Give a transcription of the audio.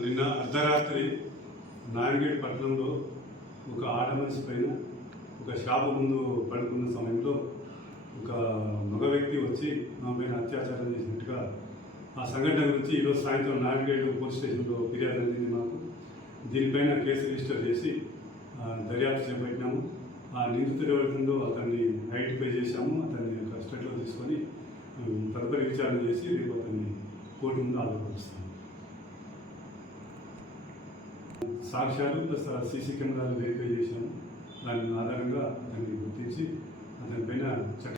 నిన్న అర్ధరాత్రి నారాయణగేట్ పట్టణంలో ఒక ఆడమనిషి పైన ఒక షాపు ముందు పడుకున్న సమయంలో ఒక మగ వ్యక్తి వచ్చి మా పైన అత్యాచారం చేసినట్టుగా ఆ సంఘటన గురించి ఈరోజు సాయంత్రం నారాయణగేట్ పోలీస్ స్టేషన్లో ఫిర్యాదు అందింది మాకు. దీనిపైన కేసు రిజిస్టర్ చేసి దర్యాప్తు చేపట్టినాము. ఆ నిందితుడు ఎవరితో అతన్ని ఐడెంటిఫై చేశాము. అతన్ని కస్టడీలో తీసుకొని తదుపరి విచారణ చేసి రేపు అతన్ని కోర్టు ముందు హాజరుపరుస్తాము. సాక్ష్యాలు ప్లస్ సీసీ కెమెరాలు వెరిఫై చేశాము. దాని ఆధారంగా అతన్ని గుర్తించి అతని పైన